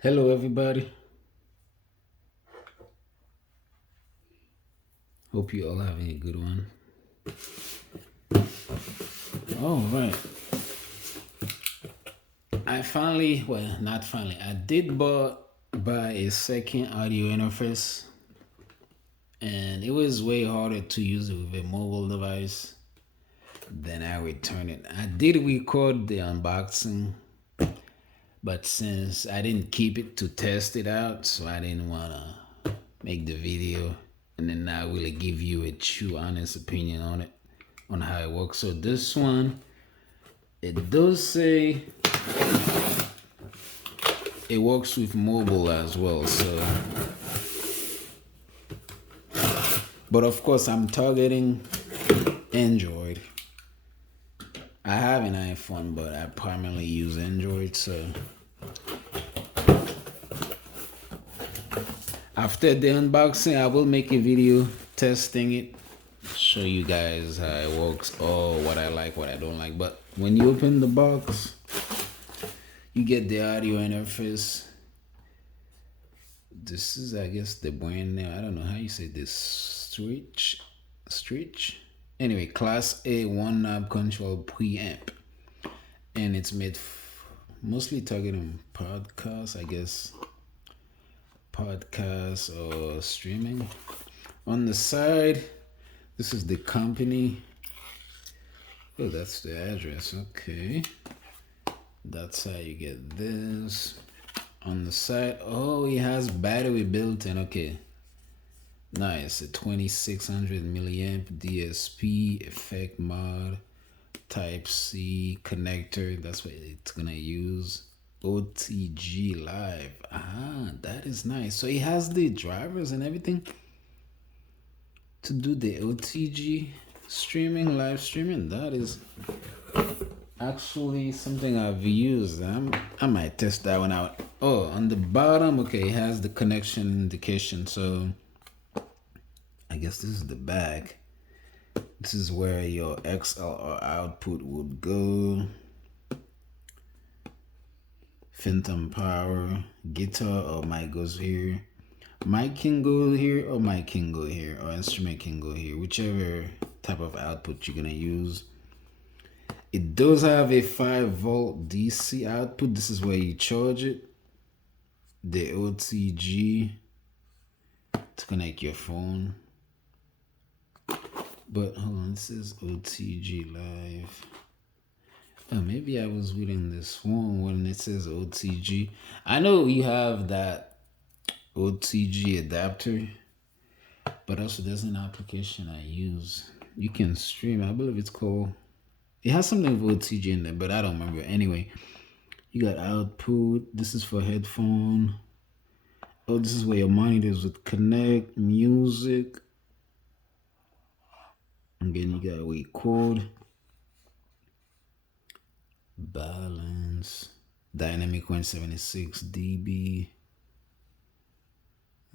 Hello, everybody. Hope you all having a good one. All right. I finally, well, not finally, I did buy a second audio interface, and it was way harder to use it with a mobile device. Then I returned it. I did record the unboxing, but since I didn't keep it to test it out, so I didn't want to make the video and then not really give you a true, honest opinion on it, on how it works. So this one, it does say it works with mobile as well. So, but of course, I'm targeting Android. I have an iPhone, but I primarily use Android. So, after the unboxing, I will make a video testing it, show you guys how it works, or what I like, what I don't like. But when you open the box, you get the audio interface. This is, I guess, the brand name. I don't know how you say this. STRICH. Anyway, Class A one knob control preamp, and it's made mostly targeting podcasts, I guess, podcasts or streaming. On the side, this is the company. Oh, that's the address. Okay, that's how you get this. On the side, oh, it has battery built in. Okay, nice. A 2600 milliamp DSP effect mod, Type C connector. That's what it's gonna use. OTG live. Ah, that is nice. So it has the drivers and everything to do the OTG streaming, live streaming. That is actually something I've used. I might test that one out. Oh, on the bottom, okay, it has the connection indication. So I guess this is the back. This is where your XLR output would go. Phantom power, guitar or mic goes here. Mic can go here or mic can go here, or instrument can go here, whichever type of output you're gonna use. It does have a 5-volt DC output. This is where you charge it. The OTG to connect your phone. But hold on, this is OTG live. Oh, maybe I was reading this one when it says OTG. I know you have that OTG adapter, but also there's an application I use. You can stream. I believe it's called. It has something with OTG in there, but I don't remember. Anyway, you got output. This is for headphone. Oh, this is where your monitors would connect. Music. Again, you got record. Balance. Dynamic 176 dB.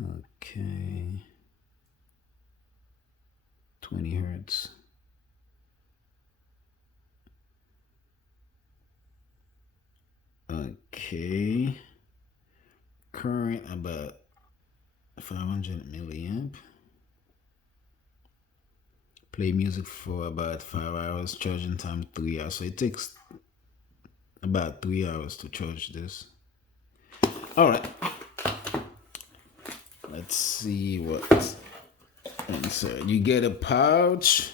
Okay. 20 hertz. Okay. Current about 500 milliamp. Play music for about 5 hours. Charging time 3 hours. So it takes about 3 hours to charge this. All right. Let's see what insert. You get a pouch.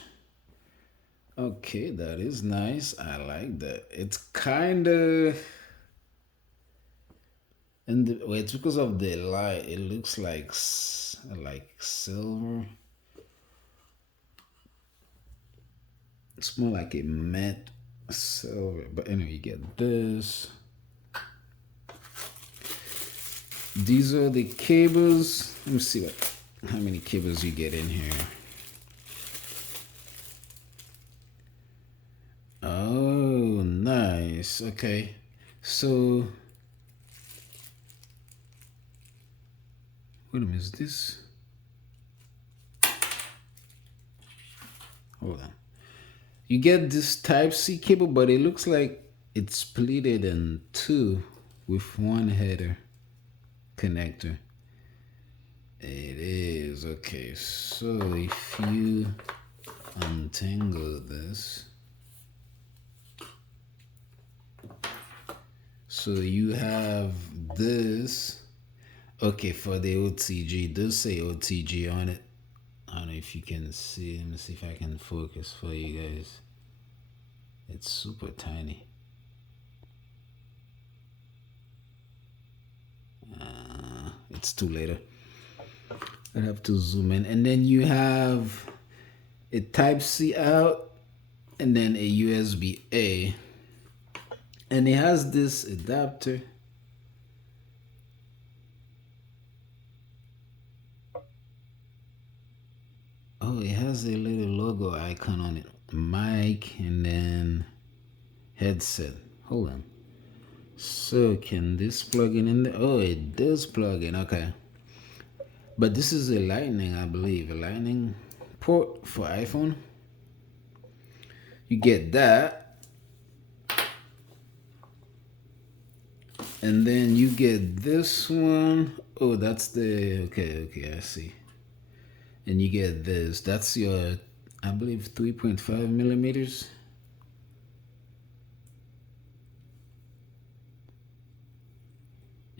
Okay, that is nice. I like that. It's kind of, and well, it's because of the light. It looks like silver. It's more like a matte silver. But anyway, you get this. These are the cables. Let me see how many cables you get in here. Oh, nice. Okay. So, wait a minute, is this? Hold on. You get this Type C cable, but it looks like it's split in two with one header. connector. It is. Okay, so if you untangle this, so you have this. Okay, for the OTG, does say OTG on it. I don't know if you can see. Let me see if I can focus for you guys. It's super tiny. It's too later. I have to zoom in. And then you have a Type-C out and then a USB-A. And it has this adapter. Oh, it has a little logo icon on it. Mic and then headset. Hold on. So can this plug in there? Oh, it does plug in. Okay. But this is a lightning, I believe. A lightning port for iPhone. You get that. And then you get this one. Oh, that's the... Okay, I see. And you get this. That's your, I believe, 3.5 millimeters.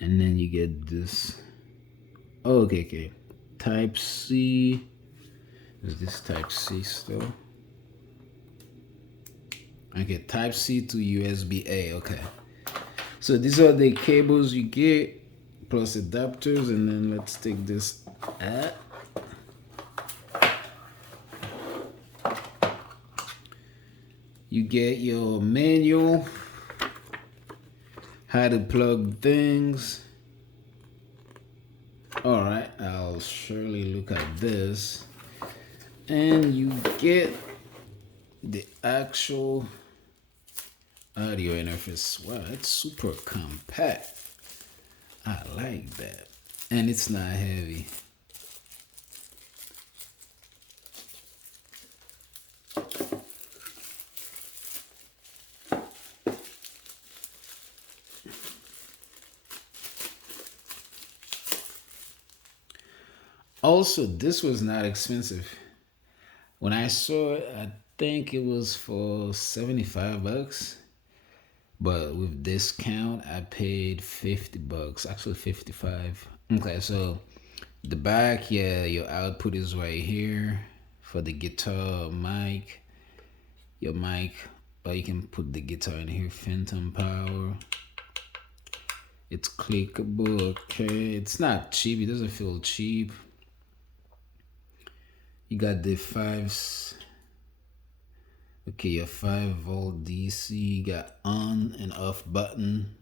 And then you get this. Oh, okay. Type-C. Is this Type-C still? Okay, Type-C to USB-A. Okay. So these are the cables you get, plus adapters, and then let's take this out. You get your manual, how to plug things. All right, I'll surely look at this. And you get the actual audio interface. Wow, it's super compact. I like that. And it's not heavy. Also, this was not expensive. When I saw it, I think it was for 75 bucks. But with discount, I paid 50 bucks. Actually, 55. Okay, so the back, yeah, your output is right here for the guitar mic. Your mic, or you can put the guitar in here. Phantom power. It's clickable. Okay, it's not cheap. It doesn't feel cheap. You got the okay, your 5-volt DC. You got on and off button.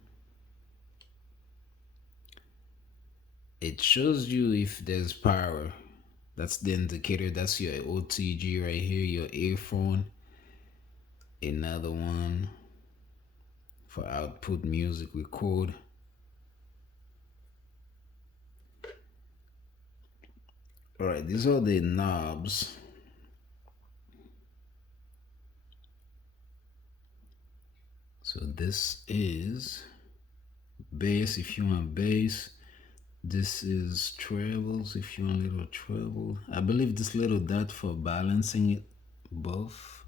It shows you if there's power. That's the indicator. That's your OTG right here, your earphone. Another one for output music record. All right, these are the knobs. So this is bass if you want bass. This is trebles if you want a little treble. I believe this little dot for balancing it both.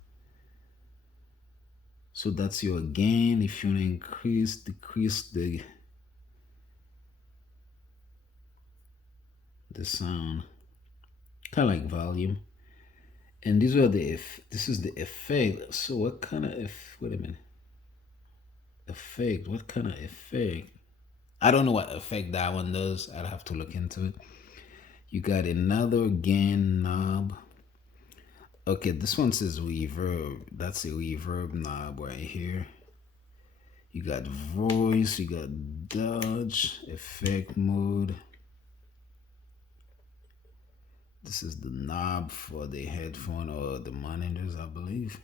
So that's your gain. If you want to increase, decrease the sound, kind of like volume. And these are the this is the effect. So what kind of wait a minute. Effect. What kind of effect? I don't know what effect that one does. I'd have to look into it. You got another gain knob. Okay, this one says reverb. That's a reverb knob right here. You got voice, you got dodge, effect mode. This is the knob for the headphone or the monitors, I believe.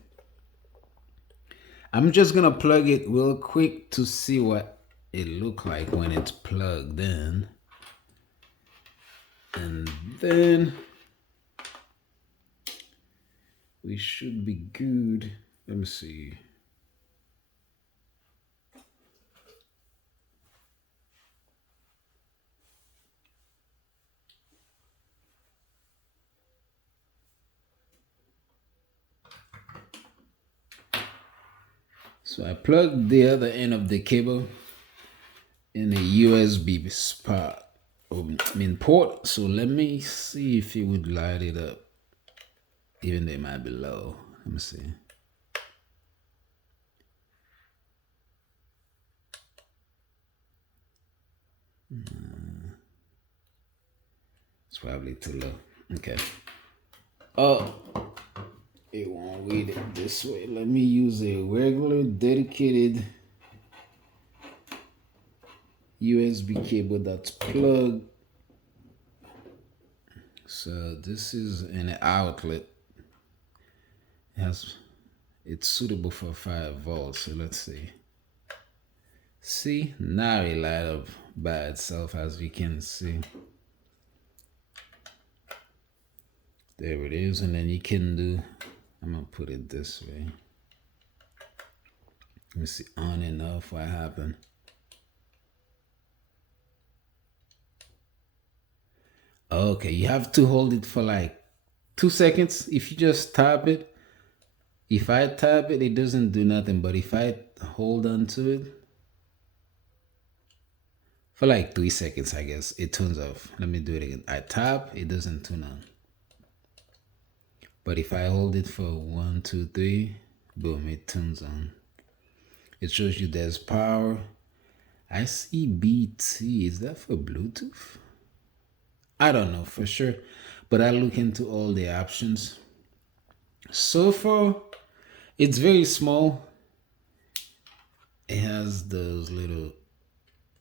I'm just gonna plug it real quick to see what it look like when it's plugged in. And then we should be good. Let me see. So I plugged the other end of the cable in a USB spot, port. So let me see if it would light it up. Even they might be low. Let me see. It's probably too low. Okay. Oh, it won't read it this way. Let me use a regular dedicated USB cable that's plugged. So this is an outlet. It's suitable for 5 volts. So let's see. See, now it light up by itself, as we can see. There it is. And then you can do, I'm gonna put it this way. Let me see, on and off, what happened? Okay, you have to hold it for like 2 seconds. If you just tap it, if I tap it, it doesn't do nothing. But if I hold on to it for like 3 seconds, I guess, it turns off. Let me do it again. I tap, it doesn't turn on. But if I hold it for 1, 2, 3, boom, it turns on. It shows you there's power. I see BT. Is that for Bluetooth? I don't know for sure, but I look into all the options. So far, it's very small. It has those little,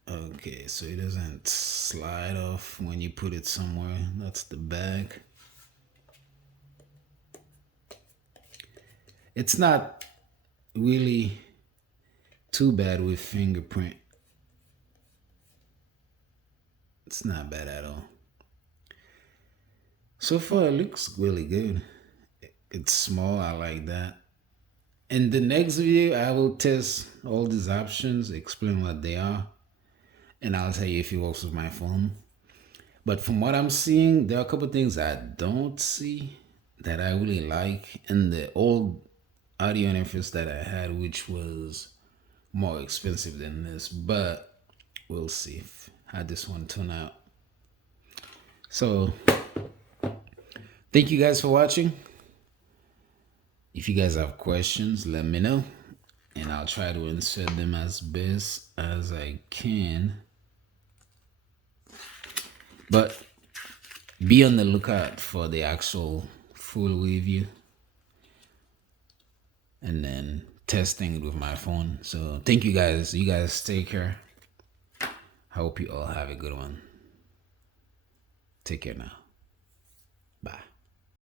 okay, so it doesn't slide off when you put it somewhere. That's the back. It's not really too bad with fingerprint. It's not bad at all. So far, it looks really good. It's small, I like that. In the next video, I will test all these options, explain what they are, and I'll tell you if it works with my phone. But from what I'm seeing, there are a couple things I don't see that I really like in the old audio interface that I had, which was more expensive than this, but we'll see how this one turn out. So thank you guys for watching. If you guys have questions, let me know, and I'll try to answer them as best as I can. But be on the lookout for the actual full review and then testing it with my phone. So thank you guys. You guys take care. I hope you all have a good one. Take care now.